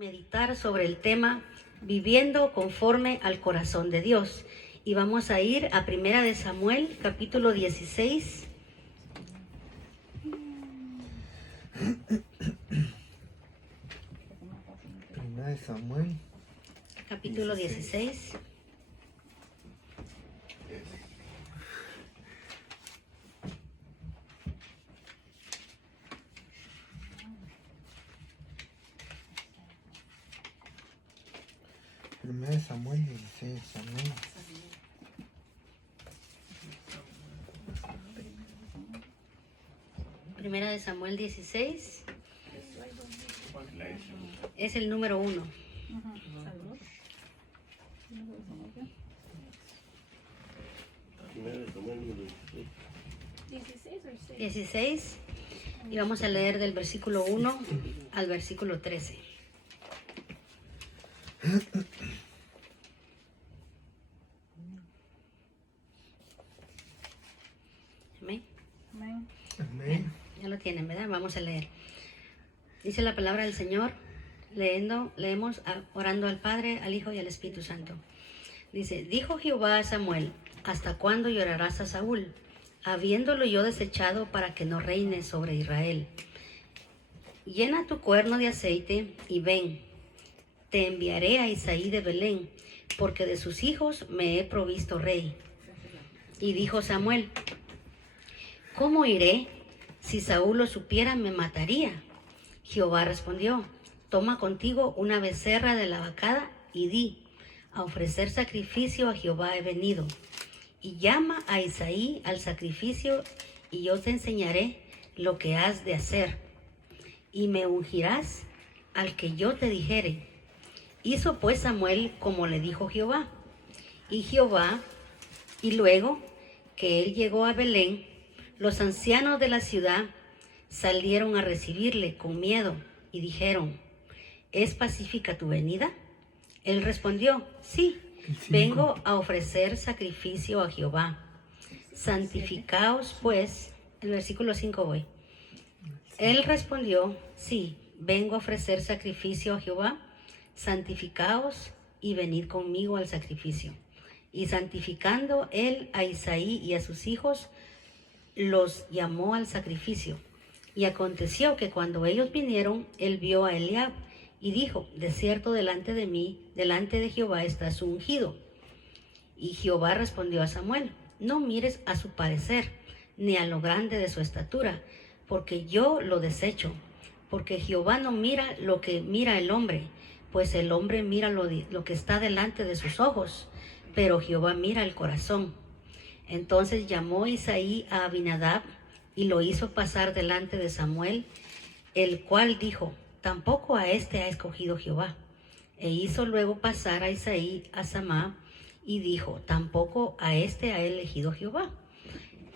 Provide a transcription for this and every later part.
meditar sobre el tema viviendo conforme al corazón de Dios. Y vamos a ir a Primera de Samuel, capítulo 16. Primera de Samuel, Capítulo 16. Primera de Samuel 16, amén. Primera de Samuel 16. Es el número 1. 16. Y vamos a leer del versículo 1 al versículo 13. Amén. Amén. Ya lo tienen, ¿verdad? Vamos a leer. Dice la palabra del Señor, leemos orando al Padre, al Hijo y al Espíritu Santo. Dice, dijo Jehová a Samuel, ¿hasta cuándo llorarás a Saúl, habiéndolo yo desechado para que no reine sobre Israel? Llena tu cuerno de aceite y ven, te enviaré a Isaí de Belén, porque de sus hijos me he provisto rey. Y dijo Samuel, ¿cómo iré? Si Saúl lo supiera, me mataría. Jehová respondió, toma contigo una becerra de la vacada y di, a ofrecer sacrificio a Jehová he venido. Y llama a Isaí al sacrificio, y yo te enseñaré lo que has de hacer. Y me ungirás al que yo te dijere. Hizo pues Samuel como le dijo Jehová. Y luego que él llegó a Belén, los ancianos de la ciudad salieron a recibirle con miedo y dijeron, ¿es pacífica tu venida? Él respondió, sí, vengo a ofrecer sacrificio a Jehová. Santificaos pues, el versículo 5 voy. Él respondió, sí, vengo a ofrecer sacrificio a Jehová. Santificaos y venid conmigo al sacrificio. Y santificando él a Isaí y a sus hijos, los llamó al sacrificio. Y aconteció que cuando ellos vinieron, él vio a Eliab y dijo, de cierto delante de mí, delante de Jehová está su ungido. Y Jehová respondió a Samuel, no mires a su parecer, ni a lo grande de su estatura, porque yo lo desecho. Porque Jehová no mira lo que mira el hombre, pues el hombre mira lo que está delante de sus ojos, pero Jehová mira el corazón. Entonces llamó Isaí a Abinadab y lo hizo pasar delante de Samuel, el cual dijo, tampoco a este ha escogido Jehová. E hizo luego pasar a Isaí a Samá y dijo, tampoco a este ha elegido Jehová.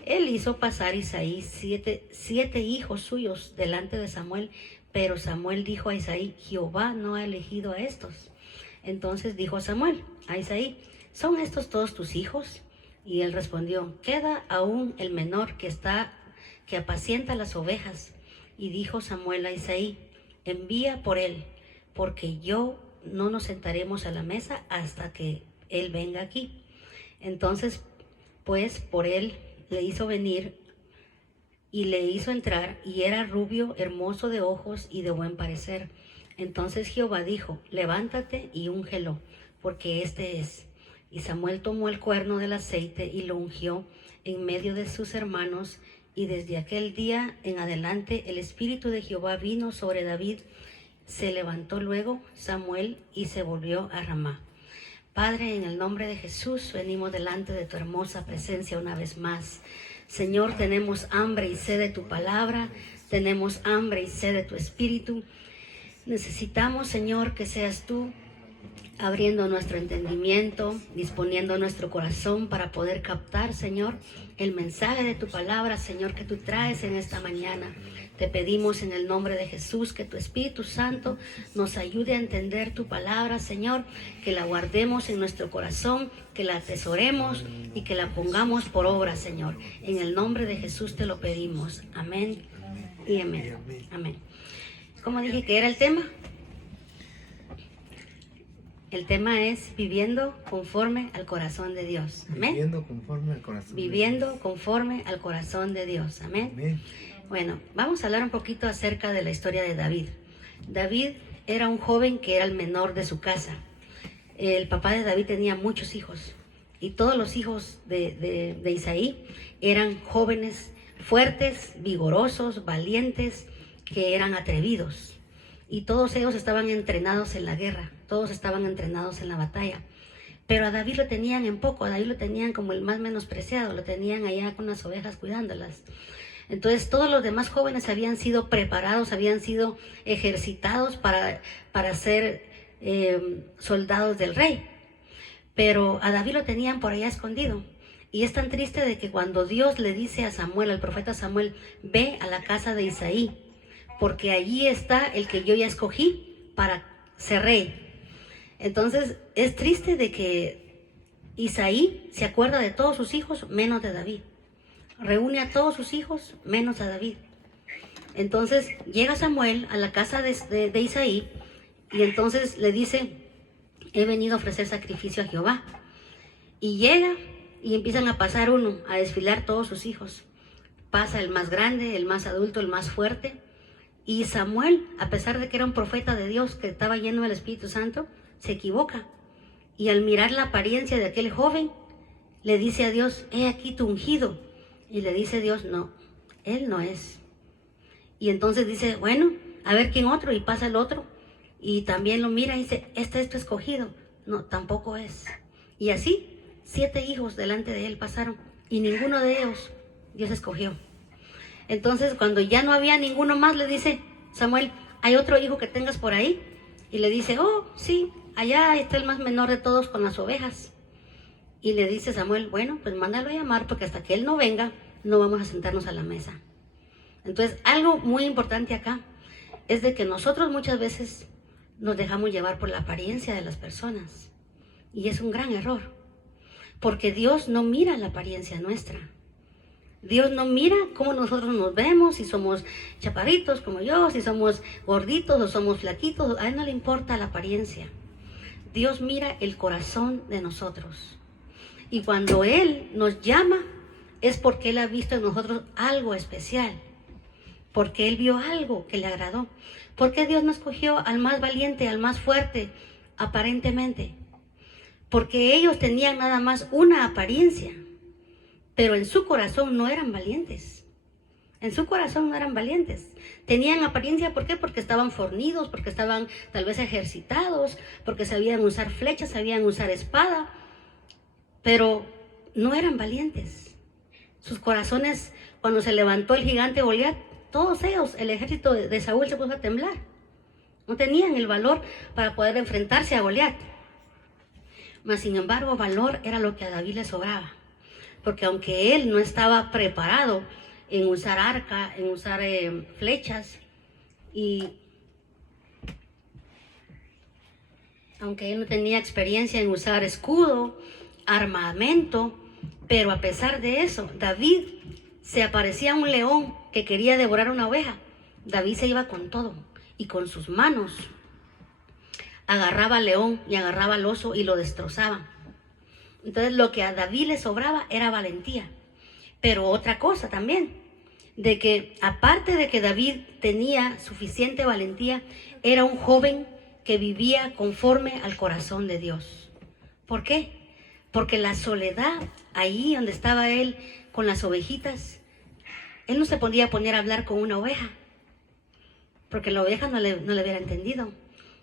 Él hizo pasar a Isaí siete hijos suyos delante de Samuel, pero Samuel dijo a Isaí, Jehová no ha elegido a estos. Entonces dijo Samuel a Isaí, ¿son estos todos tus hijos? Y él respondió, queda aún el menor que apacienta las ovejas. Y dijo Samuel a Isaí, envía por él, porque yo no nos sentaremos a la mesa hasta que él venga aquí. Entonces, pues, por él le hizo venir y le hizo entrar, y era rubio, hermoso de ojos y de buen parecer. Entonces Jehová dijo, levántate y úngelo, porque este es. Y Samuel tomó el cuerno del aceite y lo ungió en medio de sus hermanos, y desde aquel día en adelante el Espíritu de Jehová vino sobre David. Se levantó luego Samuel y se volvió a Ramá. Padre, en el nombre de Jesús, venimos delante de tu hermosa presencia una vez más. Señor, tenemos hambre y sed de tu palabra, tenemos hambre y sed de tu Espíritu. Necesitamos, Señor, que seas tú abriendo nuestro entendimiento, disponiendo nuestro corazón para poder captar, Señor, el mensaje de tu palabra, Señor, que tú traes en esta mañana. Te pedimos en el nombre de Jesús que tu Espíritu Santo nos ayude a entender tu palabra, Señor, que la guardemos en nuestro corazón, que la atesoremos y que la pongamos por obra, Señor. En el nombre de Jesús te lo pedimos. Amén y amén. Amén. ¿Cómo dije que era el tema? El tema es viviendo conforme al corazón de Dios. Amén. Viviendo conforme al corazón. Viviendo conforme al corazón de Dios. Amén. Amén. Bueno, vamos a hablar un poquito acerca de la historia de David. David era un joven que era el menor de su casa. El papá de David tenía muchos hijos y todos los hijos de Isaí eran jóvenes fuertes, vigorosos, valientes, que eran atrevidos. Y todos ellos estaban entrenados en la guerra, todos estaban entrenados en la batalla. Pero a David lo tenían en poco, a David lo tenían como el más menospreciado, lo tenían allá con las ovejas cuidándolas. Entonces todos los demás jóvenes habían sido preparados, habían sido ejercitados para ser soldados del rey. Pero a David lo tenían por allá escondido. Y es tan triste de que cuando Dios le dice a Samuel, al profeta Samuel, ve a la casa de Isaí, porque allí está el que yo ya escogí para ser rey. Entonces es triste de que Isaí se acuerda de todos sus hijos menos de David. Reúne a todos sus hijos menos a David. Entonces llega Samuel a la casa de Isaí y entonces le dice, he venido a ofrecer sacrificio a Jehová. Y llega y empiezan a pasar uno, a desfilar todos sus hijos. Pasa el más grande, el más adulto, el más fuerte. Y Samuel, a pesar de que era un profeta de Dios, que estaba lleno del Espíritu Santo, se equivoca. Y al mirar la apariencia de aquel joven, le dice a Dios, he aquí tu ungido. Y le dice Dios, no, él no es. Y entonces dice, bueno, a ver quién otro, y pasa el otro. Y también lo mira y dice, este es tu escogido. No, tampoco es. Y así, 7 hijos delante de él pasaron, y ninguno de ellos Dios escogió. Entonces, cuando ya no había ninguno más, le dice Samuel, ¿hay otro hijo que tengas por ahí? Y le dice, oh, sí, allá está el más menor de todos con las ovejas. Y le dice Samuel, bueno, pues mándalo a llamar, porque hasta que él no venga, no vamos a sentarnos a la mesa. Entonces, algo muy importante acá es de que nosotros muchas veces nos dejamos llevar por la apariencia de las personas. Y es un gran error, porque Dios no mira la apariencia nuestra. Dios no mira cómo nosotros nos vemos, si somos chaparritos como yo, si somos gorditos o somos flaquitos. A Él no le importa la apariencia. Dios mira el corazón de nosotros. Y cuando Él nos llama, es porque Él ha visto en nosotros algo especial. Porque Él vio algo que le agradó. ¿Por qué Dios no escogió al más valiente, al más fuerte, aparentemente? Porque ellos tenían nada más una apariencia. Pero en su corazón no eran valientes. En su corazón no eran valientes. Tenían apariencia, ¿por qué? Porque estaban fornidos, porque estaban tal vez ejercitados, porque sabían usar flechas, sabían usar espada, pero no eran valientes. Sus corazones, cuando se levantó el gigante Goliat, todos ellos, el ejército de Saúl se puso a temblar. No tenían el valor para poder enfrentarse a Goliat. Mas sin embargo, valor era lo que a David le sobraba. Porque aunque él no estaba preparado en usar arca, en usar flechas, y aunque él no tenía experiencia en usar escudo, armamento, pero a pesar de eso, David se aparecía un león que quería devorar una oveja. David se iba con todo y con sus manos agarraba al león y agarraba al oso y lo destrozaba. Entonces lo que a David le sobraba era valentía. Pero otra cosa también, de que aparte de que David tenía suficiente valentía, era un joven que vivía conforme al corazón de Dios. ¿Por qué? Porque la soledad, ahí donde estaba él con las ovejitas, él no se podía poner a hablar con una oveja, porque la oveja no le hubiera entendido.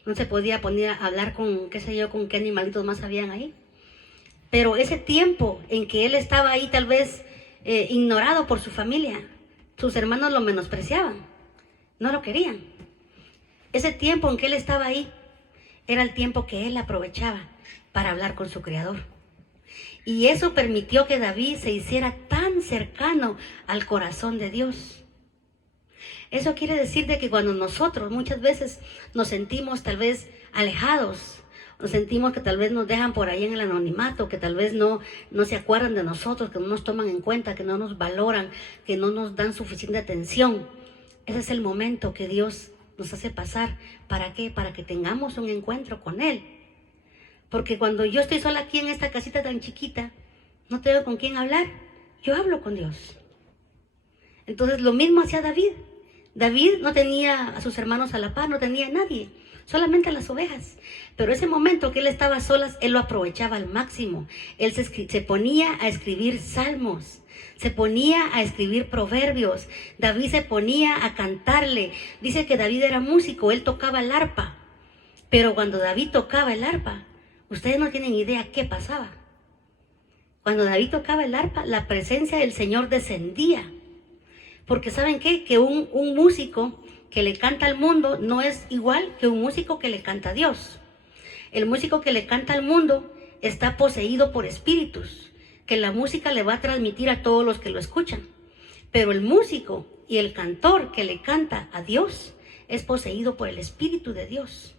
No se podía poner a hablar con, qué sé yo, con qué animalitos más habían ahí. Pero ese tiempo en que él estaba ahí tal vez ignorado por su familia, sus hermanos lo menospreciaban, no lo querían. Ese tiempo en que él estaba ahí era el tiempo que él aprovechaba para hablar con su Creador. Y eso permitió que David se hiciera tan cercano al corazón de Dios. Eso quiere decir de que cuando nosotros muchas veces nos sentimos tal vez alejados, nos sentimos que tal vez nos dejan por ahí en el anonimato, que tal vez no se acuerdan de nosotros, que no nos toman en cuenta, que no nos valoran, que no nos dan suficiente atención. Ese es el momento que Dios nos hace pasar. ¿Para qué? Para que tengamos un encuentro con Él. Porque cuando yo estoy sola aquí en esta casita tan chiquita, no tengo con quién hablar, yo hablo con Dios. Entonces lo mismo hacía David. David no tenía a sus hermanos a la par, no tenía a nadie, solamente a las ovejas. Pero ese momento que él estaba a solas, él lo aprovechaba al máximo. Él se ponía a escribir salmos, se ponía a escribir proverbios. David se ponía a cantarle. Dice que David era músico, él tocaba el arpa. Pero cuando David tocaba el arpa, ustedes no tienen idea qué pasaba. Cuando David tocaba el arpa, la presencia del Señor descendía. Porque ¿saben qué? Que un músico que le canta al mundo no es igual que un músico que le canta a Dios. El músico que le canta al mundo está poseído por espíritus, que la música le va a transmitir a todos los que lo escuchan. Pero el músico y el cantor que le canta a Dios es poseído por el Espíritu de Dios.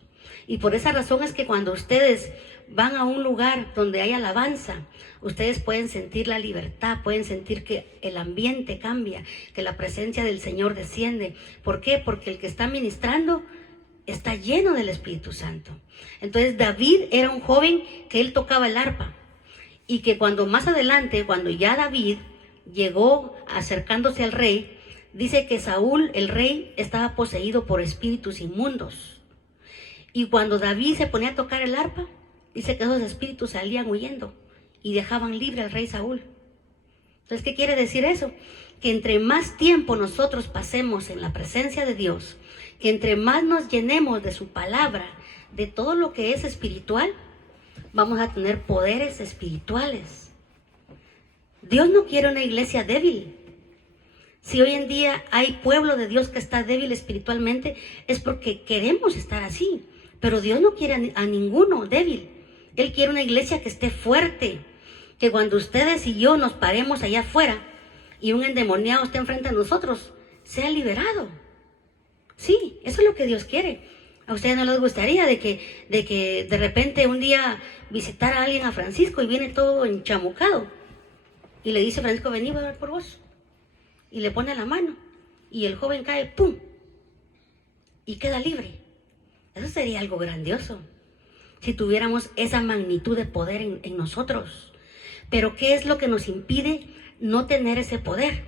Y por esa razón es que cuando ustedes van a un lugar donde hay alabanza, ustedes pueden sentir la libertad, pueden sentir que el ambiente cambia, que la presencia del Señor desciende. ¿Por qué? Porque el que está ministrando está lleno del Espíritu Santo. Entonces David era un joven que él tocaba el arpa, y que cuando más adelante, cuando ya David llegó acercándose al rey, dice que Saúl, el rey, estaba poseído por espíritus inmundos. Y cuando David se ponía a tocar el arpa, dice que esos espíritus salían huyendo y dejaban libre al rey Saúl. Entonces, ¿qué quiere decir eso? Que entre más tiempo nosotros pasemos en la presencia de Dios, que entre más nos llenemos de su palabra, de todo lo que es espiritual, vamos a tener poderes espirituales. Dios no quiere una iglesia débil. Si hoy en día hay pueblo de Dios que está débil espiritualmente, es porque queremos estar así. Pero Dios no quiere a ninguno débil. Él quiere una iglesia que esté fuerte. Que cuando ustedes y yo nos paremos allá afuera y un endemoniado esté enfrente a nosotros, sea liberado. Sí, eso es lo que Dios quiere. ¿A ustedes no les gustaría de que de repente un día visitara a alguien a Francisco y viene todo enchamucado? Y le dice Francisco, vení, voy a orar por vos. Y le pone la mano. Y el joven cae, ¡pum! Y queda libre. Eso sería algo grandioso. Si tuviéramos esa magnitud de poder en nosotros. Pero ¿qué es lo que nos impide no tener ese poder?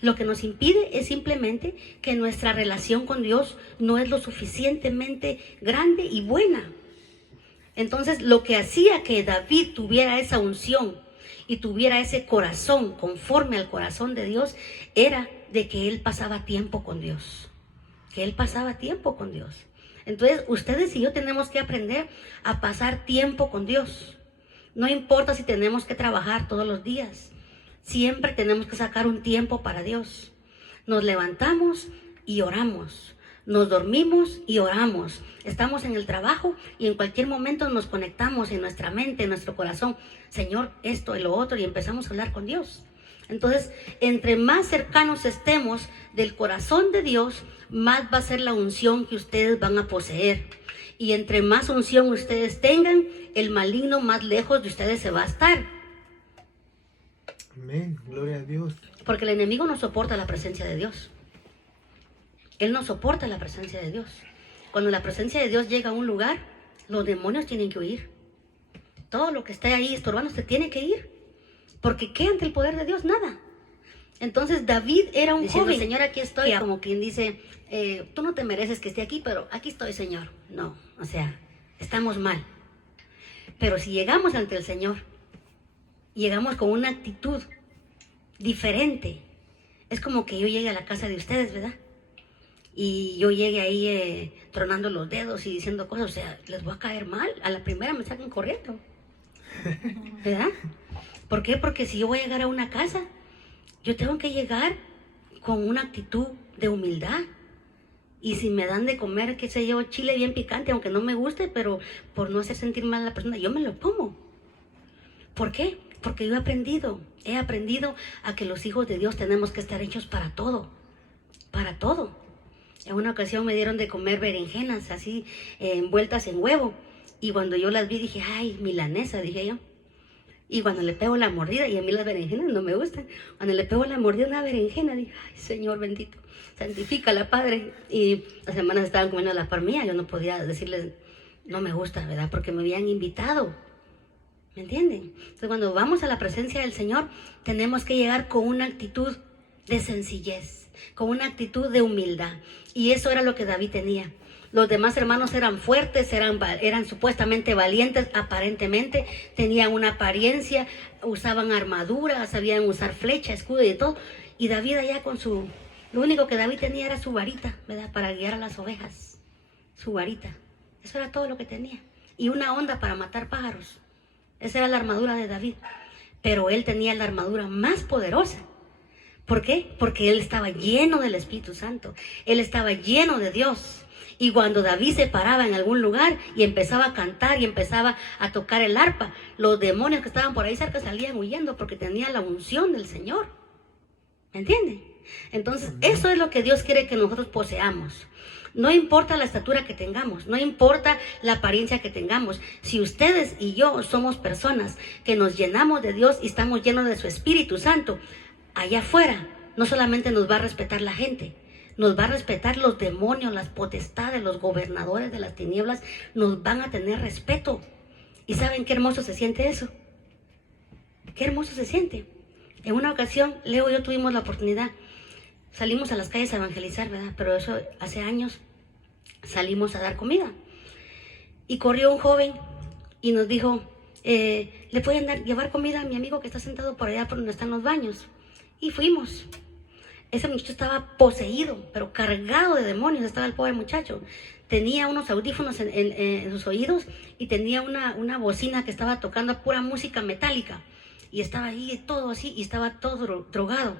Lo que nos impide es simplemente que nuestra relación con Dios no es lo suficientemente grande y buena. Entonces, lo que hacía que David tuviera esa unción y tuviera ese corazón conforme al corazón de Dios era de que él pasaba tiempo con Dios. Que él pasaba tiempo con Dios. Entonces, ustedes y yo tenemos que aprender a pasar tiempo con Dios. No importa si tenemos que trabajar todos los días. Siempre tenemos que sacar un tiempo para Dios. Nos levantamos y oramos. Nos dormimos y oramos. Estamos en el trabajo y en cualquier momento nos conectamos en nuestra mente, en nuestro corazón. Señor, esto y lo otro, y empezamos a hablar con Dios. Entonces, entre más cercanos estemos del corazón de Dios, más va a ser la unción que ustedes van a poseer. Y entre más unción ustedes tengan, el maligno más lejos de ustedes se va a estar. Amén, gloria a Dios. Porque el enemigo no soporta la presencia de Dios. Él no soporta la presencia de Dios. Cuando la presencia de Dios llega a un lugar, los demonios tienen que huir. Todo lo que esté ahí estorbándose tiene que ir. Porque ¿qué ante el poder de Dios? Nada. Entonces David era un joven. Señor, aquí estoy. Como quien dice, tú no te mereces que esté aquí, pero aquí estoy, Señor. No, o sea, estamos mal. Pero si llegamos ante el Señor, llegamos con una actitud diferente. Es como que yo llegue a la casa de ustedes, ¿verdad? Y yo llegue ahí tronando los dedos y diciendo cosas, o sea, les voy a caer mal. A la primera me sacan corriendo, ¿verdad? ¿Por qué? Porque si yo voy a llegar a una casa, yo tengo que llegar con una actitud de humildad. Y si me dan de comer, qué sé yo, chile bien picante, aunque no me guste, pero por no hacer sentir mal a la persona, yo me lo como. ¿Por qué? Porque yo he aprendido a que los hijos de Dios tenemos que estar hechos para todo. Para todo. En una ocasión me dieron de comer berenjenas así envueltas en huevo. Y cuando yo las vi dije, ay, milanesa, dije yo. Y cuando le pego la mordida, y a mí las berenjenas no me gustan, cuando le pego la mordida a una berenjena, dije, ay, Señor bendito, santifícala, Padre. Y las hermanas estaban comiendo la par mía, yo no podía decirles no me gusta, ¿verdad? Porque me habían invitado. ¿Me entienden? Entonces, cuando vamos a la presencia del Señor, tenemos que llegar con una actitud de sencillez, con una actitud de humildad. Y eso era lo que David tenía. Los demás hermanos eran fuertes, eran supuestamente valientes, aparentemente, tenían una apariencia, usaban armadura, sabían usar flecha, escudo y todo. Y David allá lo único que David tenía era su varita, ¿verdad? Para guiar a las ovejas. Su varita. Eso era todo lo que tenía. Y una honda para matar pájaros. Esa era la armadura de David. Pero él tenía la armadura más poderosa. ¿Por qué? Porque él estaba lleno del Espíritu Santo. Él estaba lleno de Dios. Y cuando David se paraba en algún lugar y empezaba a cantar y empezaba a tocar el arpa, los demonios que estaban por ahí cerca salían huyendo porque tenía la unción del Señor. ¿Me entienden? Entonces, eso es lo que Dios quiere que nosotros poseamos. No importa la estatura que tengamos, no importa la apariencia que tengamos. Si ustedes y yo somos personas que nos llenamos de Dios y estamos llenos de su Espíritu Santo, allá afuera no solamente nos va a respetar la gente, nos va a respetar los demonios, las potestades, los gobernadores de las tinieblas, nos van a tener respeto. ¿Y saben qué hermoso se siente eso? Qué hermoso se siente. En una ocasión, Leo y yo tuvimos la oportunidad, salimos a las calles a evangelizar, ¿verdad? Pero eso hace años, salimos a dar comida. Y corrió un joven y nos dijo, ¿le pueden llevar comida a mi amigo que está sentado por allá por donde están los baños? Y fuimos. Ese muchacho estaba poseído, pero cargado de demonios estaba el pobre muchacho. Tenía unos audífonos en sus oídos y tenía una bocina que estaba tocando pura música metálica. Y estaba ahí todo así y estaba todo drogado.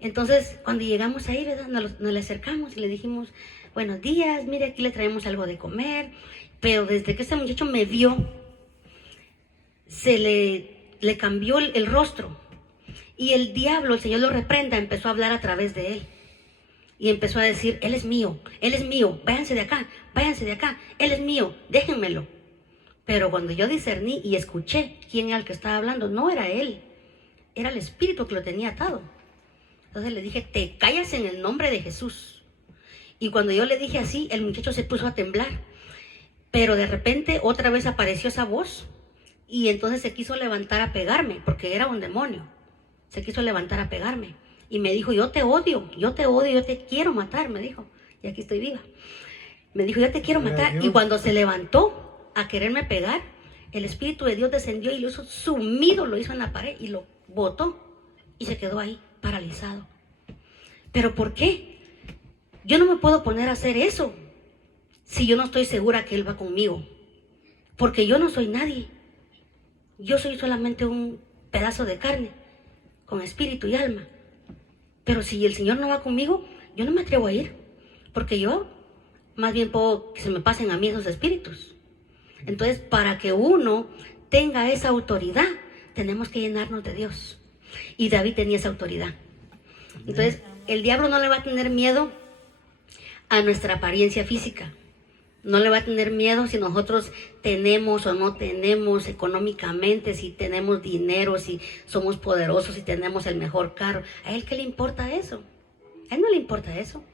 Entonces, cuando llegamos ahí, ¿verdad? Nos le acercamos y le dijimos, buenos días, mire, aquí le traemos algo de comer. Pero desde que ese muchacho me vio, se le cambió el rostro. Y el diablo, el Señor lo reprenda, empezó a hablar a través de él. Y empezó a decir, él es mío, váyanse de acá, él es mío, déjenmelo. Pero cuando yo discerní y escuché quién era el que estaba hablando, no era él, era el espíritu que lo tenía atado. Entonces le dije, te callas en el nombre de Jesús. Y cuando yo le dije así, el muchacho se puso a temblar. Pero de repente otra vez apareció esa voz y entonces se quiso levantar a pegarme, porque era un demonio. Se quiso levantar a pegarme y me dijo, yo te odio, yo te quiero matar, me dijo. Y aquí estoy viva. Me dijo, yo te quiero matar. Y cuando se levantó a quererme pegar, el Espíritu de Dios descendió y lo hizo sumido, lo hizo en la pared y lo botó y se quedó ahí paralizado. ¿Pero por qué? Yo no me puedo poner a hacer eso si yo no estoy segura que Él va conmigo, porque yo no soy nadie. Yo soy solamente un pedazo de carne con espíritu y alma. Pero si el Señor no va conmigo, yo no me atrevo a ir, porque yo más bien puedo que se me pasen a mí esos espíritus. Entonces, para que uno tenga esa autoridad, tenemos que llenarnos de Dios. Y David tenía esa autoridad. Entonces, el diablo no le va a tener miedo a nuestra apariencia física. No le va a tener miedo si nosotros tenemos o no tenemos económicamente, si tenemos dinero, si somos poderosos, si tenemos el mejor carro. ¿A él qué le importa eso? A él no le importa eso.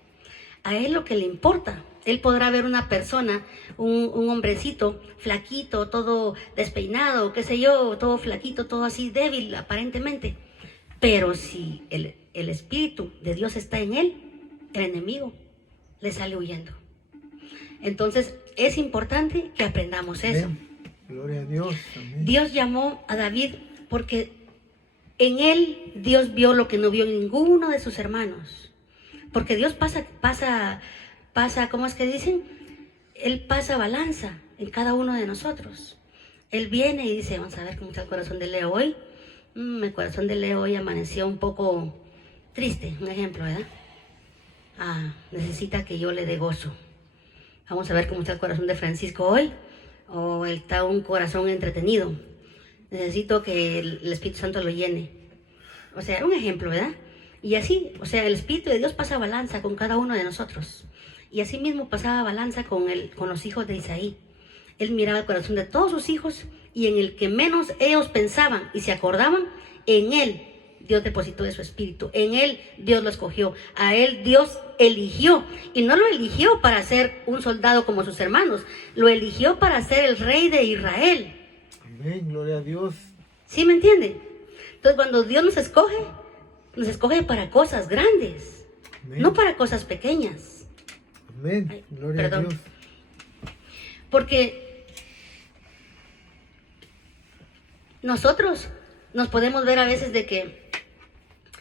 A él lo que le importa, él podrá ver una persona, un hombrecito flaquito, todo despeinado, qué sé yo, todo flaquito, todo así débil aparentemente. Pero si el Espíritu de Dios está en él, el enemigo le sale huyendo. Entonces, es importante que aprendamos eso. Amén. Gloria a Dios. Amén. Dios llamó a David porque en él Dios vio lo que no vio ninguno de sus hermanos. Porque Dios pasa, ¿cómo es que dicen? Él pasa balanza en cada uno de nosotros. Él viene y dice, vamos a ver cómo está el corazón de Leo hoy. El corazón de Leo hoy amaneció un poco triste, un ejemplo, ¿verdad? Necesita que yo le dé gozo. Vamos a ver cómo está el corazón de Francisco hoy. O está un corazón entretenido. Necesito que el Espíritu Santo lo llene. O sea, un ejemplo, ¿verdad? Y así, o sea, el Espíritu de Dios pasa balanza con cada uno de nosotros. Y así mismo pasaba balanza con los hijos de Isaí. Él miraba el corazón de todos sus hijos y en el que menos ellos pensaban y se acordaban, en él Dios depositó de su espíritu. En él Dios lo escogió. A él Dios eligió. Y no lo eligió para ser un soldado como sus hermanos. Lo eligió para ser el rey de Israel. Amén, gloria a Dios. ¿Sí me entienden? Entonces cuando Dios nos escoge para cosas grandes. Amén. No para cosas pequeñas. Amén, gloria Perdón. a Dios. Porque nosotros nos podemos ver a veces de que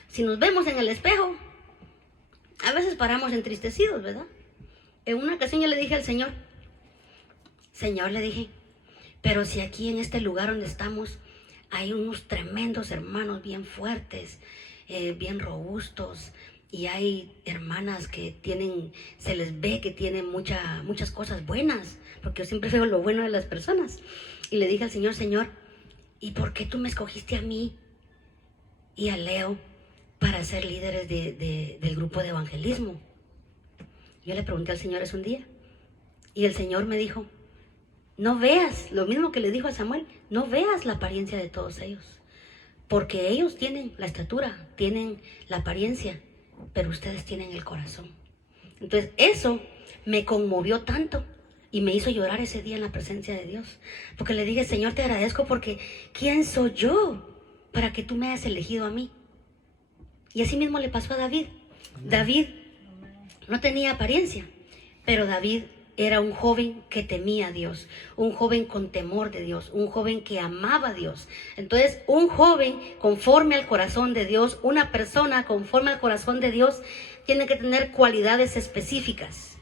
si nos vemos en el espejo, a veces paramos entristecidos, ¿verdad? En una ocasión yo le dije al Señor, le dije, pero si aquí en este lugar donde estamos hay unos tremendos hermanos bien fuertes, bien robustos, y hay hermanas que se les ve que tienen muchas cosas buenas, porque yo siempre veo lo bueno de las personas. Y le dije al Señor, Señor, ¿y por qué tú me escogiste a mí y a Leo para ser líderes del grupo de evangelismo? Yo le pregunté al Señor eso un día, y el Señor me dijo, no veas, lo mismo que le dijo a Samuel, no veas la apariencia de todos ellos, porque ellos tienen la estatura, tienen la apariencia, pero ustedes tienen el corazón. Entonces eso me conmovió tanto y me hizo llorar ese día en la presencia de Dios, porque le dije, Señor, te agradezco porque ¿quién soy yo para que tú me hayas elegido a mí? Y así mismo le pasó a David. David no tenía apariencia, pero David era un joven que temía a Dios, un joven con temor de Dios, un joven que amaba a Dios. Entonces, un joven conforme al corazón de Dios, una persona conforme al corazón de Dios, tiene que tener cualidades específicas.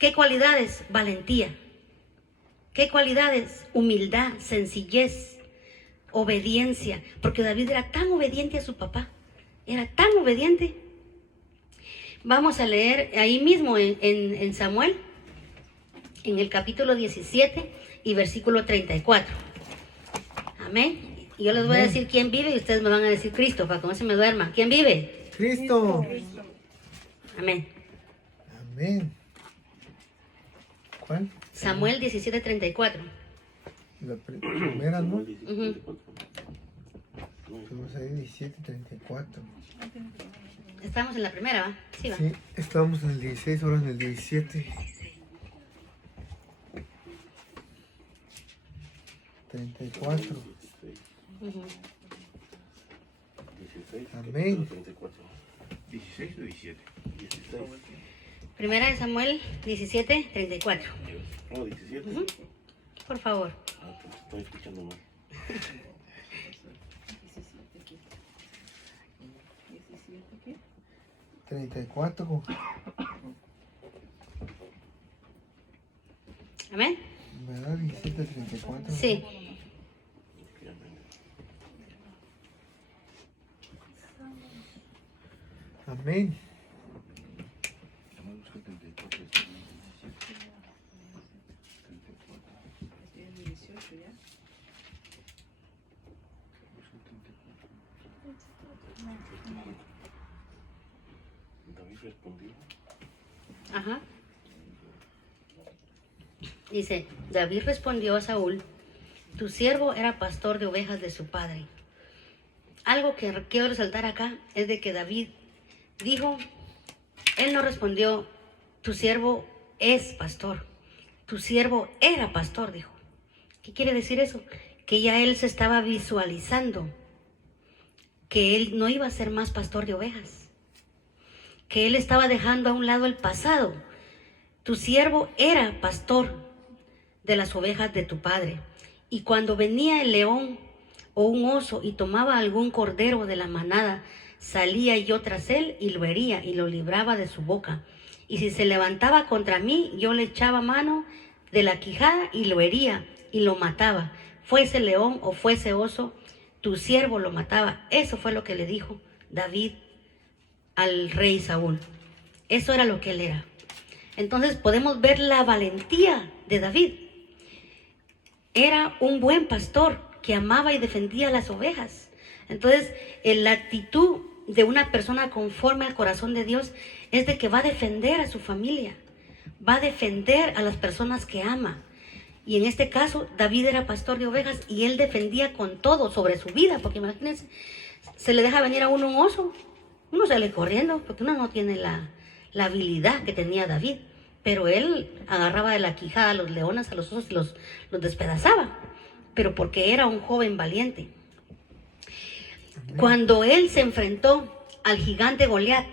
¿Qué cualidades? Valentía. ¿Qué cualidades? Humildad, sencillez, obediencia. Porque David era tan obediente a su papá, era tan obediente. Vamos a leer ahí mismo en Samuel, en el capítulo 17 y versículo 34. Amén. Y yo les voy a decir quién vive y ustedes me van a decir Cristo, para que no se me duerma. ¿Quién vive? Cristo. Amén. Amén. ¿Cuál? Samuel 17, 34. La primera, ¿no? Ujú. Vamos a ir 17:34. Estamos en la primera, ¿va? Sí, va. Sí, estábamos en el 16, ahora en el 17. 34. Ujú. Amén. 16 o 17. 16. Primera de Samuel 17, 34. No, 17. Ujú. Por favor. Ah, pues estoy escuchando mal. 34. Amén. ¿Verdad? 17:34. Sí. Amén. David respondió. Ajá. Dice, David respondió a Saúl, tu siervo era pastor de ovejas de su padre. Algo que quiero resaltar acá es de que David dijo, él no respondió, tu siervo es pastor, tu siervo era pastor, dijo. ¿Qué quiere decir eso? Que ya él se estaba visualizando que él no iba a ser más pastor de ovejas, que él estaba dejando a un lado el pasado. Tu siervo era pastor de las ovejas de tu padre, y cuando venía el león o un oso y tomaba algún cordero de la manada, salía yo tras él y lo hería y lo libraba de su boca. Y si se levantaba contra mí, yo le echaba mano de la quijada y lo hería y lo mataba. Fuese león o fuese oso, tu siervo lo mataba. Eso fue lo que le dijo David al rey Saúl. Eso era lo que él era. Entonces podemos ver la valentía de David. Era un buen pastor que amaba y defendía las ovejas. Entonces, la actitud de una persona conforme al corazón de Dios es de que va a defender a su familia, va a defender a las personas que ama. Y en este caso, David era pastor de ovejas y él defendía con todo sobre su vida, porque imagínense, se le deja venir a uno un oso, uno sale corriendo, porque uno no tiene la habilidad que tenía David. Pero él agarraba de la quijada a los leones, a los osos y los despedazaba. Pero porque era un joven valiente. Cuando él se enfrentó al gigante Goliat,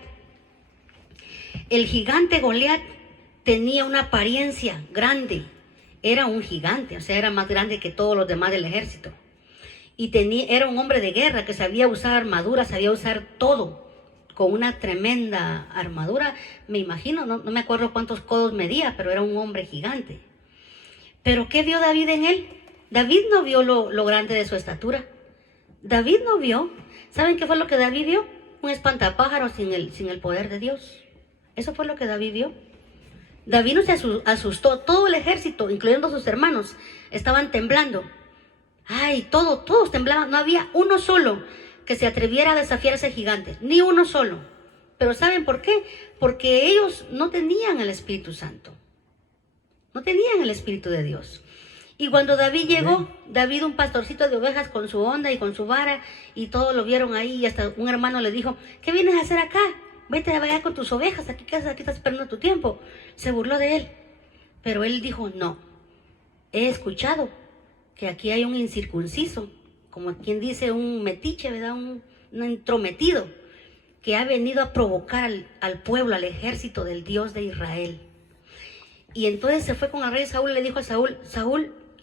el gigante Goliat tenía una apariencia grande. Era un gigante, o sea, era más grande que todos los demás del ejército. Y era un hombre de guerra que sabía usar armadura, sabía usar todo. Con una tremenda armadura, me imagino, no me acuerdo cuántos codos medía, pero era un hombre gigante. ¿Pero qué vio David en él? David no vio lo grande de su estatura. David no vio. ¿Saben qué fue lo que David vio? Un espantapájaros sin el poder de Dios. Eso fue lo que David vio. David no se asustó. Todo el ejército, incluyendo sus hermanos, estaban temblando. Ay, todos temblaban. No había uno solo que se atreviera a desafiar a ese gigante, ni uno solo. Pero ¿saben por qué? Porque ellos no tenían el Espíritu Santo, no tenían el Espíritu de Dios. Y cuando David llegó, David, un pastorcito de ovejas con su onda y con su vara, y todos lo vieron ahí, y hasta un hermano le dijo, ¿qué vienes a hacer acá? Vete a vagar con tus ovejas, aquí estás perdiendo tu tiempo. Se burló de él, pero él dijo, no, he escuchado que aquí hay un incircunciso, como quien dice un metiche, ¿verdad? Un entrometido, que ha venido a provocar al pueblo, al ejército del Dios de Israel. Y entonces se fue con el rey Saúl y le dijo a Saúl,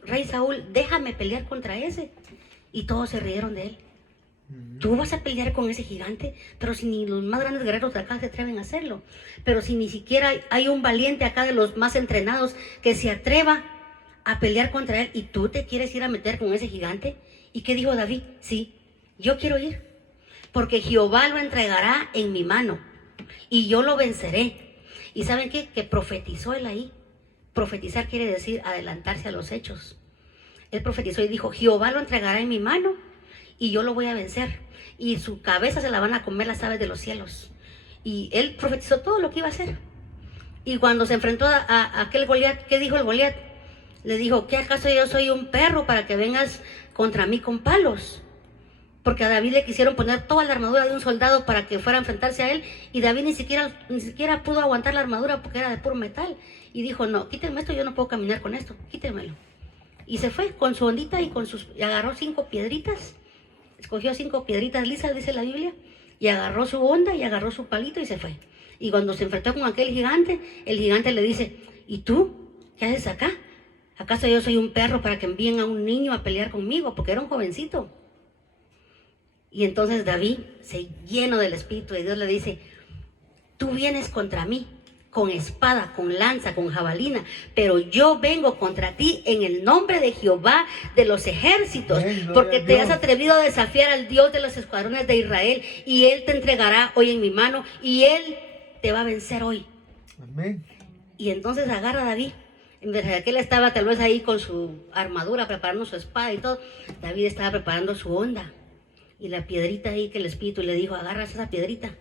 rey Saúl, déjame pelear contra ese. Y todos se rieron de él. Tú vas a pelear con ese gigante, pero si ni los más grandes guerreros de acá se atreven a hacerlo. Pero si ni siquiera hay un valiente acá de los más entrenados que se atreva a pelear contra él, y tú te quieres ir a meter con ese gigante. ¿Y qué dijo David? Sí, yo quiero ir, porque Jehová lo entregará en mi mano y yo lo venceré. ¿Y saben qué? Que profetizó él ahí. Profetizar quiere decir adelantarse a los hechos. Él profetizó y dijo, Jehová lo entregará en mi mano y yo lo voy a vencer. Y su cabeza se la van a comer las aves de los cielos. Y él profetizó todo lo que iba a hacer. Y cuando se enfrentó a aquel Goliat, ¿qué dijo el Goliat? Le dijo, ¿qué acaso yo soy un perro para que vengas contra mí con palos? Porque a David le quisieron poner toda la armadura de un soldado para que fuera a enfrentarse a él, y David ni siquiera pudo aguantar la armadura porque era de puro metal. Y dijo, no, quítenme esto, yo no puedo caminar con esto, quítenmelo. Y se fue con su ondita y y agarró 5 piedritas, escogió 5 piedritas lisas, dice la Biblia, y agarró su onda y agarró su palito y se fue. Y cuando se enfrentó con aquel gigante, el gigante le dice, ¿y tú? ¿Qué haces acá? ¿Acaso yo soy un perro para que envíen a un niño a pelear conmigo? Porque era un jovencito. Y entonces David, lleno del Espíritu de Dios, le dice, tú vienes contra mí con espada, con lanza, con jabalina, pero yo vengo contra ti en el nombre de Jehová de los ejércitos, porque te has atrevido a desafiar al Dios de los escuadrones de Israel, y Él te entregará hoy en mi mano, y Él te va a vencer hoy. Amén. Y entonces agarra a David. En vez de que él estaba tal vez ahí con su armadura, preparando su espada y todo, David estaba preparando su onda. Y la piedrita ahí que el Espíritu le dijo, agarras esa piedrita.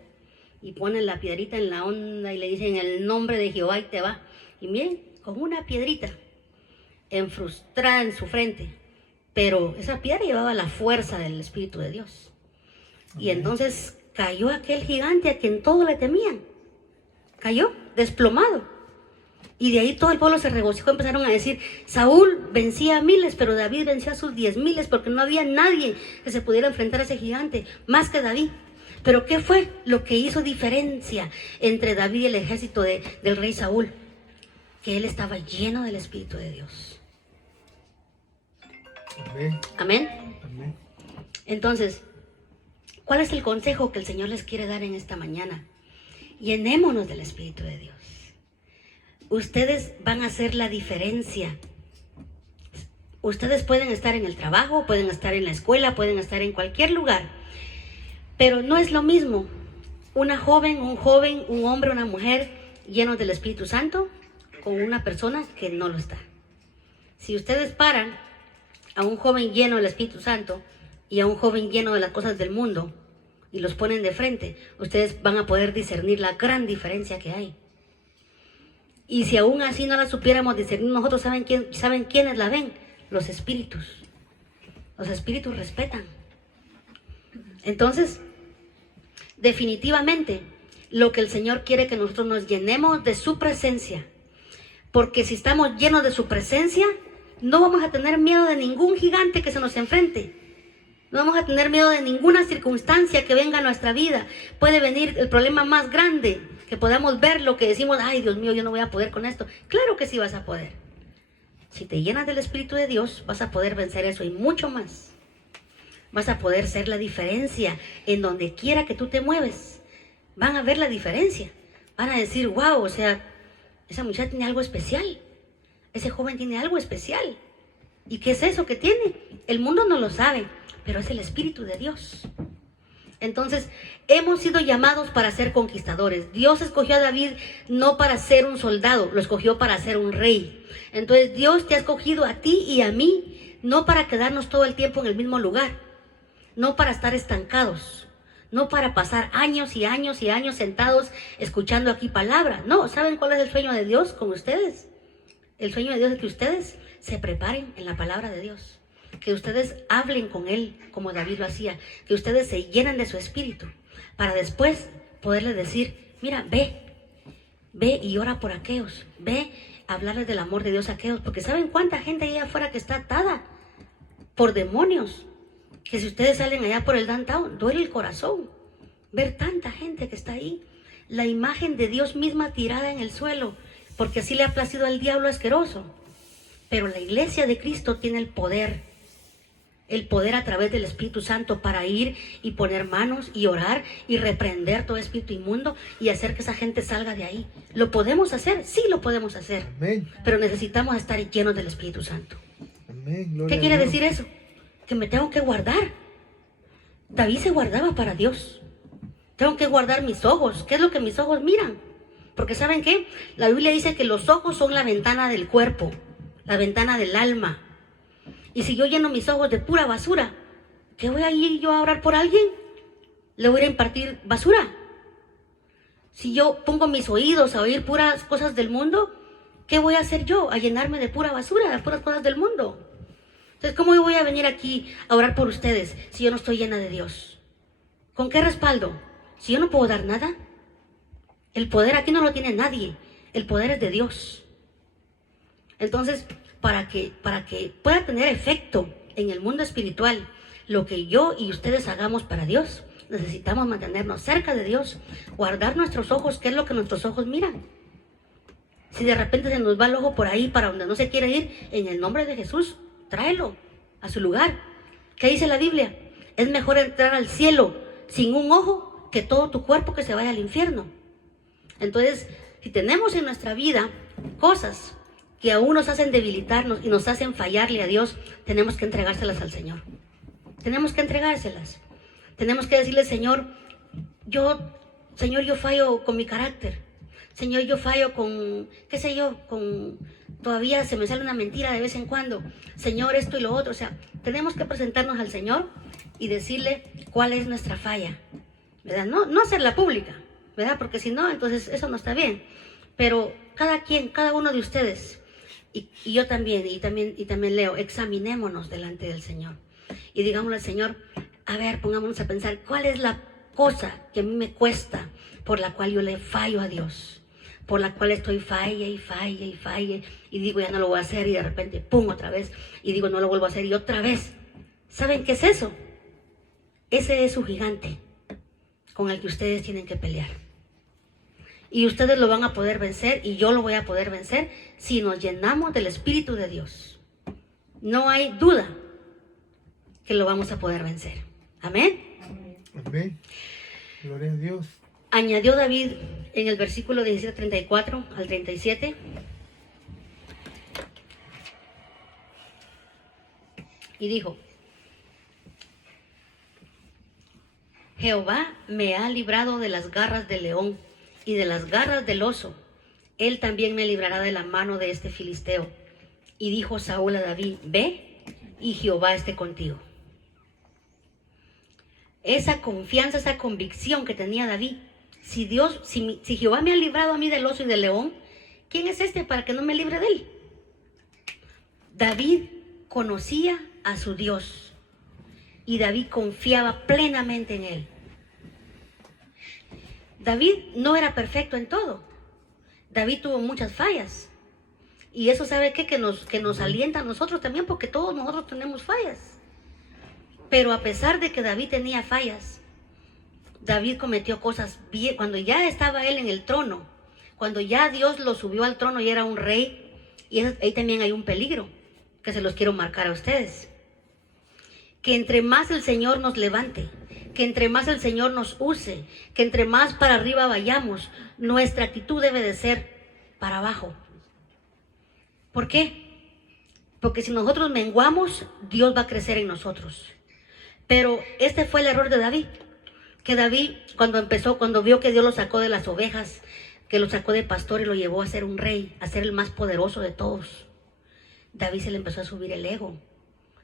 Y ponen la piedrita en la onda y le dicen, en el nombre de Jehová, y te va. Y miren, con una piedrita, enfrustrada en su frente. Pero esa piedra llevaba la fuerza del Espíritu de Dios. Y entonces cayó aquel gigante a quien todos le temían. Cayó desplomado. Y de ahí todo el pueblo se regocijó, empezaron a decir, Saúl vencía a miles, pero David venció a sus 10,000, porque no había nadie que se pudiera enfrentar a ese gigante, más que David. Pero ¿qué fue lo que hizo diferencia entre David y el ejército del rey Saúl? Que él estaba lleno del Espíritu de Dios. Amén. Amén. Amén. Entonces, ¿cuál es el consejo que el Señor les quiere dar en esta mañana? Llenémonos del Espíritu de Dios. Ustedes van a hacer la diferencia. Ustedes pueden estar en el trabajo, pueden estar en la escuela, pueden estar en cualquier lugar, pero no es lo mismo una joven, un hombre, una mujer llenos del Espíritu Santo con una persona que no lo está. Si ustedes paran a un joven lleno del Espíritu Santo y a un joven lleno de las cosas del mundo y los ponen de frente, ustedes van a poder discernir la gran diferencia que hay. Y si aún así no la supiéramos discernir nosotros, ¿saben quiénes la ven? Los espíritus. Los espíritus respetan. Entonces, definitivamente, lo que el Señor quiere que nosotros nos llenemos de su presencia. Porque si estamos llenos de su presencia, no vamos a tener miedo de ningún gigante que se nos enfrente. No vamos a tener miedo de ninguna circunstancia que venga a nuestra vida. Puede venir el problema más grande, que podamos ver lo que decimos, ay Dios mío, yo no voy a poder con esto. Claro que sí vas a poder. Si te llenas del Espíritu de Dios, vas a poder vencer eso y mucho más. Vas a poder ser la diferencia en donde quiera que tú te mueves. Van a ver la diferencia. Van a decir, wow, o sea, esa muchacha tiene algo especial. Ese joven tiene algo especial. ¿Y qué es eso que tiene? El mundo no lo sabe, pero es el Espíritu de Dios. Entonces, hemos sido llamados para ser conquistadores. Dios escogió a David no para ser un soldado, lo escogió para ser un rey. Entonces, Dios te ha escogido a ti y a mí, no para quedarnos todo el tiempo en el mismo lugar, no para estar estancados, no para pasar años y años y años sentados escuchando aquí palabra. No, ¿saben cuál es el sueño de Dios con ustedes? El sueño de Dios es que ustedes se preparen en la palabra de Dios. Que ustedes hablen con Él como David lo hacía, que ustedes se llenen de su espíritu, para después poderles decir, mira, ve y ora por aquellos, ve a hablarles del amor de Dios a aquellos, porque ¿saben cuánta gente hay allá afuera que está atada por demonios? Que si ustedes salen allá por el downtown, duele el corazón ver tanta gente que está ahí, la imagen de Dios misma tirada en el suelo, porque así le ha placido al diablo asqueroso. Pero la iglesia de Cristo tiene el poder a través del Espíritu Santo para ir y poner manos y orar y reprender todo espíritu inmundo y hacer que esa gente salga de ahí. ¿Lo podemos hacer? Sí, lo podemos hacer. Amén. Pero necesitamos estar llenos del Espíritu Santo. Amén. Gloria ¿Qué a quiere Dios. decir eso? Que me tengo que guardar. David se guardaba para Dios. Tengo que guardar mis ojos. ¿Qué es lo que mis ojos miran? Porque ¿saben qué? La Biblia dice que los ojos son la ventana del cuerpo, la ventana del alma. Y si yo lleno mis ojos de pura basura, ¿qué voy a ir yo a orar por alguien? ¿Le voy a impartir basura? Si yo pongo mis oídos a oír puras cosas del mundo, ¿qué voy a hacer yo? A llenarme de pura basura, de puras cosas del mundo. Entonces, ¿cómo yo voy a venir aquí a orar por ustedes si yo no estoy llena de Dios? ¿Con qué respaldo? Si yo no puedo dar nada. El poder aquí no lo tiene nadie. El poder es de Dios. Entonces, para que pueda tener efecto en el mundo espiritual, lo que yo y ustedes hagamos para Dios, necesitamos mantenernos cerca de Dios, guardar nuestros ojos, ¿qué es lo que nuestros ojos miran? Si de repente se nos va el ojo por ahí para donde no se quiere ir, en el nombre de Jesús, tráelo a su lugar. ¿Qué dice la Biblia? Es mejor entrar al cielo sin un ojo que todo tu cuerpo que se vaya al infierno. Entonces, si tenemos en nuestra vida cosas que aún nos hacen debilitarnos y nos hacen fallarle a Dios, tenemos que entregárselas al Señor. Tenemos que entregárselas. Tenemos que decirle, Señor, yo fallo con mi carácter. Señor, yo fallo con, qué sé yo, todavía se me sale una mentira de vez en cuando. Señor, esto y lo otro. O sea, tenemos que presentarnos al Señor y decirle cuál es nuestra falla, ¿verdad? No hacerla pública, ¿verdad? Porque si no, entonces eso no está bien. Pero cada uno de ustedes, y yo también, y también Leo, examinémonos delante del Señor. Y digámosle al Señor, a ver, pongámonos a pensar, ¿cuál es la cosa que a mí me cuesta, por la cual yo le fallo a Dios? Por la cual estoy falle, y digo, ya no lo voy a hacer, y de repente, pum, otra vez, y digo, no lo vuelvo a hacer, y otra vez. ¿Saben qué es eso? Ese es su gigante, con el que ustedes tienen que pelear. Y ustedes lo van a poder vencer, y yo lo voy a poder vencer, si nos llenamos del Espíritu de Dios. No hay duda que lo vamos a poder vencer. Amén. Amén. Gloria a Dios. Añadió David en el versículo 17:34 al 37. Y dijo, Jehová me ha librado de las garras del león y de las garras del oso. Él también me librará de la mano de este filisteo. Y dijo Saúl a David, ve y Jehová esté contigo. Esa confianza, esa convicción que tenía David. Si Jehová me ha librado a mí del oso y del león, ¿quién es este para que no me libre de él? David conocía a su Dios y David confiaba plenamente en él. David no era perfecto en todo. David tuvo muchas fallas. Y eso, ¿sabe qué? Que nos alienta a nosotros también, porque todos nosotros tenemos fallas. Pero a pesar de que David tenía fallas, David cometió cosas bien. Cuando ya estaba él en el trono, cuando ya Dios lo subió al trono y era un rey, y ahí también hay un peligro que se los quiero marcar a ustedes. Que entre más el Señor nos levante, que entre más el Señor nos use, que entre más para arriba vayamos, nuestra actitud debe de ser para abajo. ¿Por qué? Porque si nosotros menguamos, Dios va a crecer en nosotros. Pero este fue el error de David. Que David, cuando vio que Dios lo sacó de las ovejas, que lo sacó de pastor y lo llevó a ser un rey, a ser el más poderoso de todos, David se le empezó a subir el ego.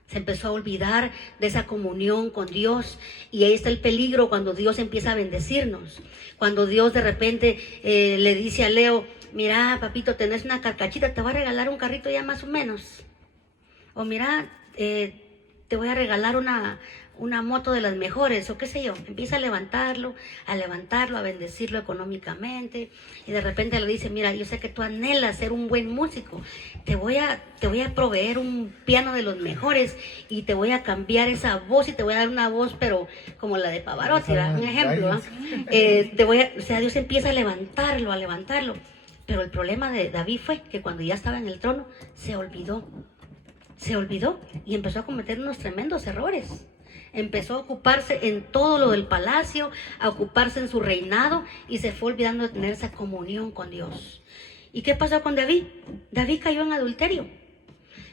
Se empezó a olvidar de esa comunión con Dios. Y ahí está el peligro cuando Dios empieza a bendecirnos. Cuando Dios de repente le dice a Leo: mira, papito, tenés una carcachita, te voy a regalar un carrito ya más o menos. O mira, te voy a regalar una moto de las mejores, o qué sé yo. Empieza a levantarlo, a bendecirlo económicamente. Y de repente le dice: mira, yo sé que tú anhelas ser un buen músico. Te voy a proveer un piano de los mejores y te voy a cambiar esa voz y te voy a dar una voz, pero como la de Pavarotti, ¿verdad? Un ejemplo, ¿verdad? O sea, Dios empieza a levantarlo. Pero el problema de David fue que cuando ya estaba en el trono, se olvidó y empezó a cometer unos tremendos errores. Empezó a ocuparse en todo lo del palacio, a ocuparse en su reinado y se fue olvidando de tener esa comunión con Dios. ¿Y qué pasó con David? David cayó en adulterio.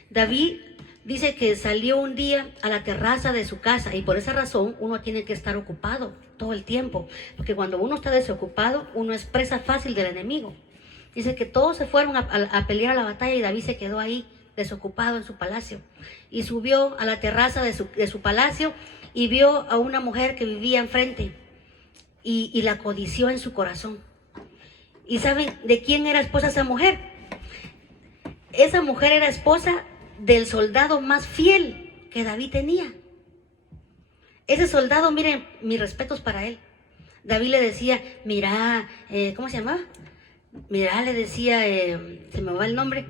David dice que salió un día a la terraza de su casa, y por esa razón uno tiene que estar ocupado todo el tiempo, porque cuando uno está desocupado, uno es presa fácil del enemigo. Dice que todos se fueron a pelear a la batalla y David se quedó ahí desocupado en su palacio, y subió a la terraza de su palacio y vio a una mujer que vivía enfrente y la codició en su corazón. ¿Y saben de quién era esposa esa mujer? Esa mujer era esposa del soldado más fiel que David tenía. Ese soldado, miren, mis respetos para él. David le decía: mira, ¿cómo se llamaba? Mira, le decía, se me va el nombre.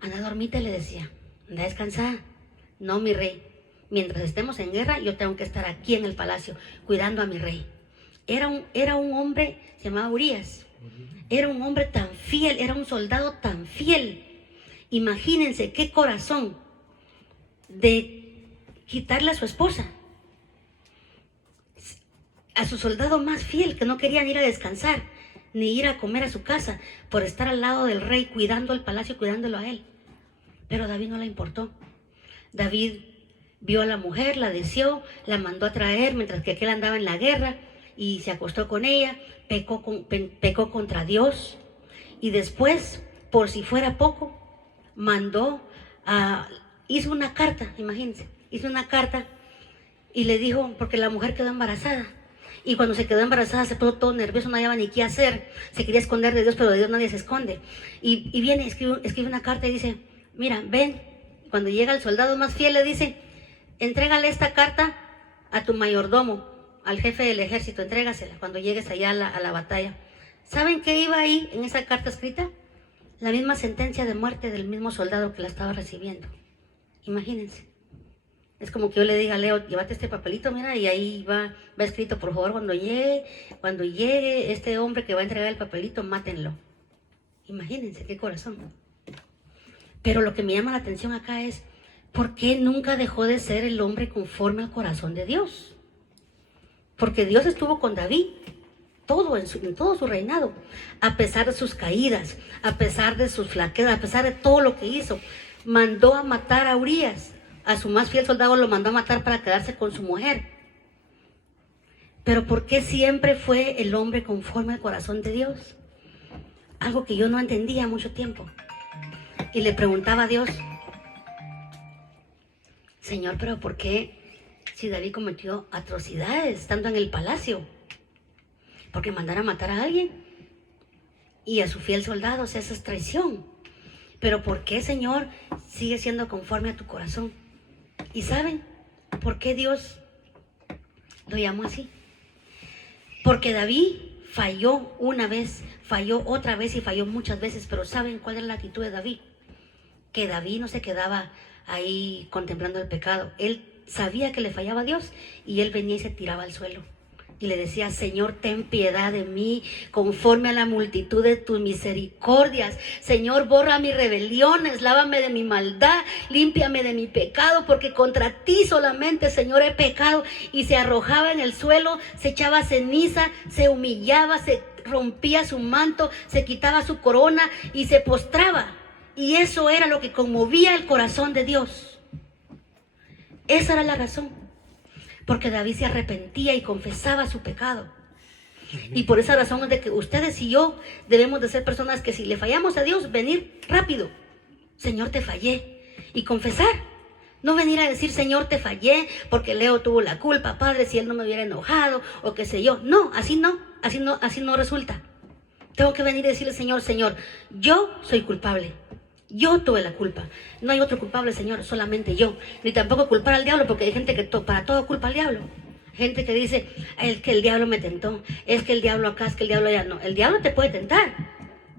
Anda, dormite, le decía. Anda, descansada. No, mi rey. Mientras estemos en guerra, yo tengo que estar aquí en el palacio, cuidando a mi rey. Era un hombre, se llamaba Urias. Era un hombre tan fiel, era un soldado tan fiel. Imagínense qué corazón de quitarle a su esposa, a su soldado más fiel, que no querían ir a descansar, ni ir a comer a su casa, por estar al lado del rey, cuidando el palacio, cuidándolo a él. Pero a David no le importó. David vio a la mujer, la deseó, la mandó a traer mientras que aquel andaba en la guerra y se acostó con ella, pecó contra Dios. Y después, por si fuera poco, hizo una carta, imagínense, hizo una carta y le dijo, porque la mujer quedó embarazada. Y cuando se quedó embarazada se puso todo nervioso, no sabía ni qué hacer, se quería esconder de Dios, pero de Dios nadie se esconde. Y viene, escribe una carta y dice: mira, ven. Cuando llega el soldado más fiel le dice: entrégale esta carta a tu mayordomo, al jefe del ejército, entrégasela cuando llegues allá a la batalla. ¿Saben qué iba ahí en esa carta escrita? La misma sentencia de muerte del mismo soldado que la estaba recibiendo. Imagínense. Es como que yo le diga a Leo: llévate este papelito, mira, y ahí va escrito: por favor, cuando llegue este hombre que va a entregar el papelito, mátenlo. Imagínense qué corazón. Pero lo que me llama la atención acá es: ¿por qué nunca dejó de ser el hombre conforme al corazón de Dios? Porque Dios estuvo con David en todo su reinado, a pesar de sus caídas, a pesar de sus flaquezas, a pesar de todo lo que hizo. Mandó a matar a Urias, a su más fiel soldado lo mandó a matar para quedarse con su mujer. Pero ¿por qué siempre fue el hombre conforme al corazón de Dios? Algo que yo no entendía mucho tiempo. Y le preguntaba a Dios: Señor, ¿pero por qué si David cometió atrocidades estando en el palacio? ¿Por qué mandar a matar a alguien? Y a su fiel soldado, o sea, eso es traición. Pero ¿por qué, Señor, sigue siendo conforme a tu corazón? Y saben, ¿Por qué Dios lo llamó así? Porque David falló una vez, falló otra vez y falló muchas veces. Pero ¿saben cuál es la actitud de David? Que David no se quedaba ahí contemplando el pecado. Él sabía que le fallaba a Dios y él venía y se tiraba al suelo. Y le decía: Señor, ten piedad de mí, conforme a la multitud de tus misericordias. Señor, borra mis rebeliones, lávame de mi maldad, límpiame de mi pecado, porque contra ti solamente, Señor, he pecado. Y se arrojaba en el suelo, se echaba ceniza, se humillaba, se rompía su manto, se quitaba su corona y se postraba. Y eso era lo que conmovía el corazón de Dios. Esa era la razón. Porque David se arrepentía y confesaba su pecado. Y por esa razón es de que ustedes y yo debemos de ser personas que si le fallamos a Dios, venir rápido: Señor, te fallé, y confesar. No venir a decir: Señor, te fallé porque Leo tuvo la culpa, Padre, si él no me hubiera enojado, o qué sé yo. No, así no resulta. Tengo que venir y decirle: Señor, yo soy culpable. Yo tuve la culpa. No hay otro culpable, Señor, solamente yo. Ni tampoco culpar al diablo, porque hay gente que para todo culpa al diablo. Gente que dice: es que el diablo me tentó, es que el diablo acá, es que el diablo allá. No, el diablo te puede tentar,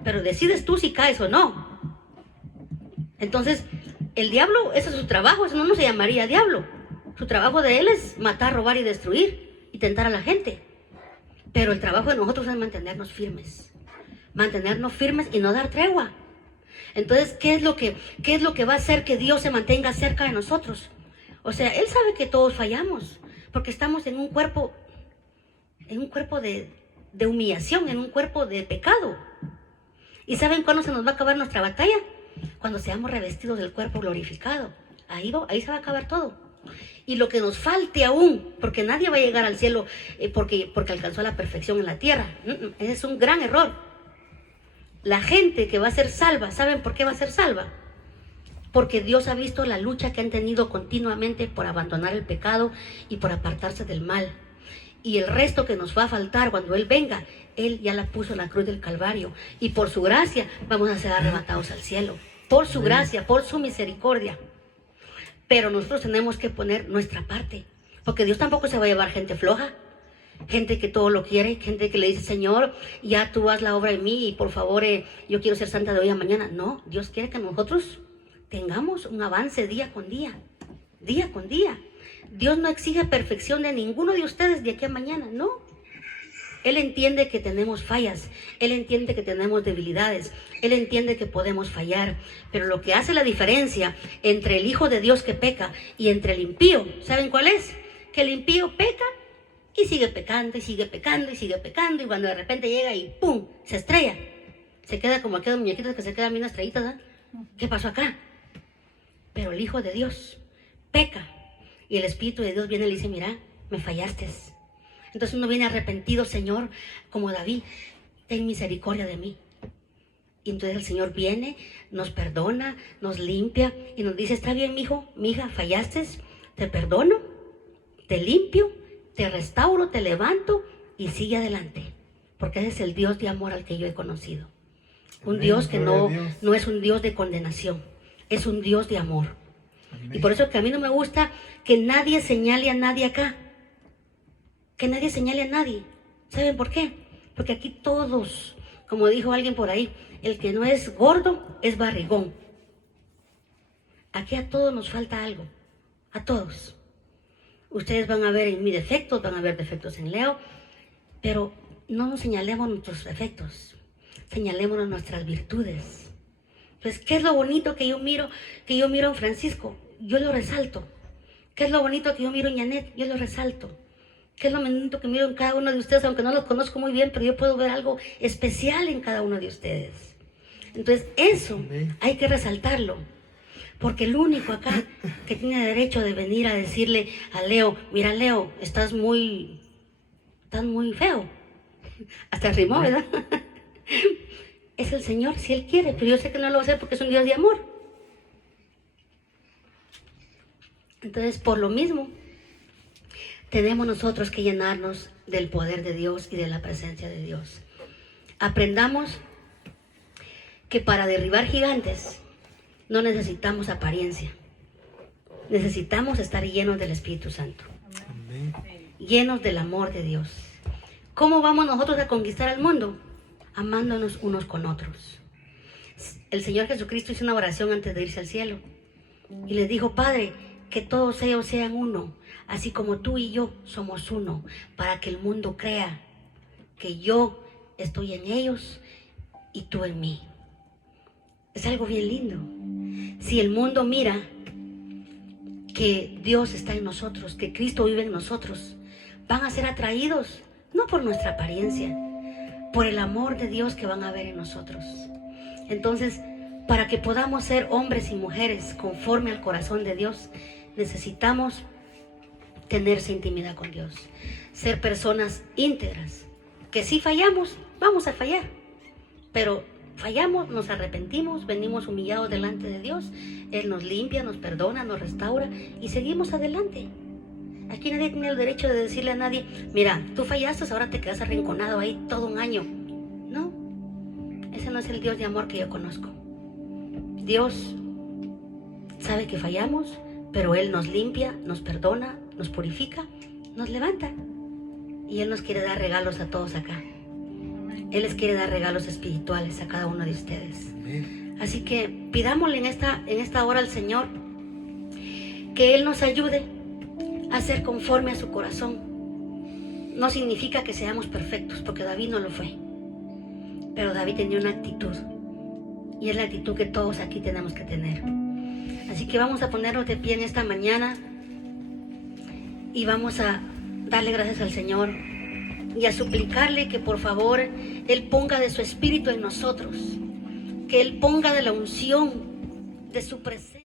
pero decides tú si caes o no. Entonces, el diablo, ese es su trabajo, eso no se llamaría diablo. Su trabajo de él es matar, robar y destruir y tentar a la gente. Pero el trabajo de nosotros es mantenernos firmes y no dar tregua. Entonces, ¿qué es lo que va a hacer que Dios se mantenga cerca de nosotros? O sea, Él sabe que todos fallamos, porque estamos en un cuerpo de humillación, en un cuerpo de pecado. ¿Y saben cuándo se nos va a acabar nuestra batalla? Cuando seamos revestidos del cuerpo glorificado. Ahí se va a acabar todo. Y lo que nos falte aún, porque nadie va a llegar al cielo porque alcanzó la perfección en la tierra. Ese es un gran error. La gente que va a ser salva, ¿saben por qué va a ser salva? Porque Dios ha visto la lucha que han tenido continuamente por abandonar el pecado y por apartarse del mal. Y el resto que nos va a faltar cuando Él venga, Él ya la puso en la cruz del Calvario. Y por su gracia vamos a ser arrebatados al cielo. Por su gracia, por su misericordia. Pero nosotros tenemos que poner nuestra parte. Porque Dios tampoco se va a llevar gente floja. Gente que todo lo quiere, gente que le dice: Señor, ya tú haz la obra en mí y por favor yo quiero ser santa de hoy a mañana. No, Dios quiere que nosotros tengamos un avance día con día. Dios no exige perfección de ninguno de ustedes de aquí a mañana, no. Él entiende que tenemos fallas, Él entiende que tenemos debilidades, Él entiende que podemos fallar. Pero lo que hace la diferencia entre el Hijo de Dios que peca y entre el impío, ¿saben cuál es? Que el impío peca y sigue pecando, y sigue pecando, y sigue pecando, y cuando de repente llega y ¡pum!, se estrella. Se queda como aquellos muñequitos que se quedan bien estrellitas, ¿verdad? ¿Qué pasó acá? Pero el Hijo de Dios peca, y el Espíritu de Dios viene y le dice: mira, me fallaste. Entonces uno viene arrepentido: Señor, como David, ten misericordia de mí. Y entonces el Señor viene, nos perdona, nos limpia, y nos dice: está bien, mijo, mija, fallaste, te perdono, te limpio, te restauro, te levanto y sigue adelante. Porque ese es el Dios de amor al que yo he conocido. Un Dios que no es un Dios de condenación, es un Dios de amor. Amén. Y por eso que a mí no me gusta que nadie señale a nadie acá. Que nadie señale a nadie. ¿Saben por qué? Porque aquí todos, como dijo alguien por ahí, el que no es gordo es barrigón. Aquí a todos nos falta algo. A todos. Ustedes van a ver en mi defectos, van a ver defectos en Leo, pero no nos señalemos nuestros defectos, señalémonos nuestras virtudes. Entonces, ¿qué es lo bonito que yo miro en Francisco? Yo lo resalto. ¿Qué es lo bonito que yo miro en Janet? Yo lo resalto. ¿Qué es lo bonito que miro en cada uno de ustedes? Aunque no los conozco muy bien, pero yo puedo ver algo especial en cada uno de ustedes. Entonces, eso hay que resaltarlo. Porque el único acá que tiene derecho de venir a decirle a Leo: mira, Leo, estás muy feo. Hasta rimó, ¿verdad? Es el Señor, si Él quiere, pero yo sé que no lo va a hacer porque es un Dios de amor. Entonces, por lo mismo, tenemos nosotros que llenarnos del poder de Dios y de la presencia de Dios. Aprendamos que para derribar gigantes no necesitamos apariencia. necesitamos estar llenos del Espíritu Santo, Amén. llenos del amor de Dios. ¿Cómo vamos nosotros a conquistar el mundo? Amándonos unos con otros. El Señor Jesucristo hizo una oración antes de irse al cielo y les dijo: Padre, que todos ellos sean uno, así como tú y yo somos uno, para que el mundo crea que yo estoy en ellos y tú en mí. Es algo bien lindo. Si el mundo mira que Dios está en nosotros, que Cristo vive en nosotros, van a ser atraídos, no por nuestra apariencia, por el amor de Dios que van a ver en nosotros. Entonces, para que podamos ser hombres y mujeres conforme al corazón de Dios, necesitamos tener esa intimidad con Dios, ser personas íntegras, que si fallamos, vamos a fallar, pero fallamos, nos arrepentimos, venimos humillados delante de Dios, Él nos limpia, nos perdona, nos restaura y seguimos adelante. Aquí nadie tiene el derecho de decirle a nadie: mira, tú fallaste, ahora te quedas arrinconado ahí todo un año. No, ese no es el Dios de amor que yo conozco. Dios sabe que fallamos, pero Él nos limpia, nos perdona, nos purifica, nos levanta. Y Él nos quiere dar regalos a todos acá. Él les quiere dar regalos espirituales a cada uno de ustedes. Amén. Así que pidámosle en esta hora al Señor que Él nos ayude a ser conforme a su corazón. No significa que seamos perfectos, porque David no lo fue. Pero David tenía una actitud, y es la actitud que todos aquí tenemos que tener. Así que vamos a ponernos de pie en esta mañana y vamos a darle gracias al Señor y a suplicarle que por favor Él ponga de su espíritu en nosotros, que Él ponga de la unción de su presencia.